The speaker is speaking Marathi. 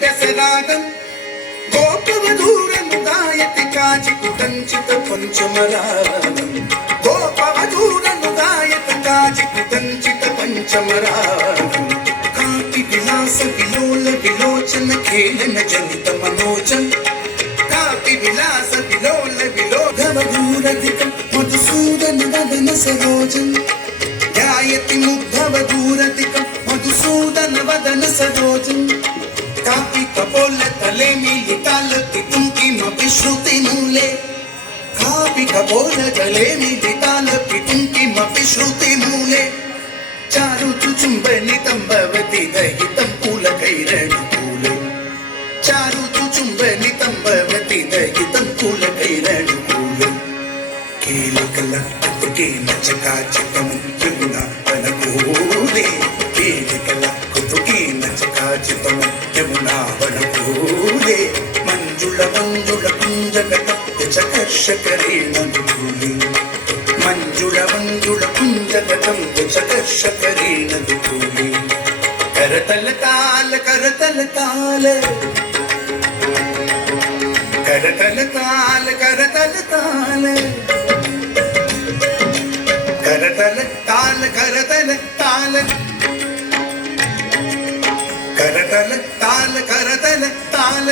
व्यसरागम् गोपवधूरनुगायति काचिकुटञ्चित् पञ्चमरागम् गोपवधूरनुगायति काचिकुटञ्चित् पञ्चमरागम् कापि विलास विलोल विलोचन खेलन जनित मनोजम् कापि विलास विलोल विलोघवधूरधिकम् मधुसूदन वदन सरोजम् ध्यायति मुग्धवधूरधिकम् मधुसूदन वदन सरोजम् कापि कपोल तले मिलिताल पितुंकिमपि श्रुतिमूले कापि कपोल तले मिलिताल पितुंकिमपि श्रुतिमूले चारु चुम्बनितं भवति दहितं कुलकैरणुकूले चारु चुम्बनितं भवति दहितं कुलकैरणुकूले केलिकलक्कुतुकेन चकाचकं यमुना वनकूले केलिकलक्कुतुकेन चकाचकं यमुना वनकूले मञ्जुळ मञ्जुळ कुञ्जगतप्य चकर्षकरेण दुकूले मञ्जुळ मञ्जुळ कुञ्जगतप्य चकर्षकरेण दुकूले करतल ताल करतल ताल करतल ताल करतल ताल करतल ताल करतल ताल करतल ताल करतल ताल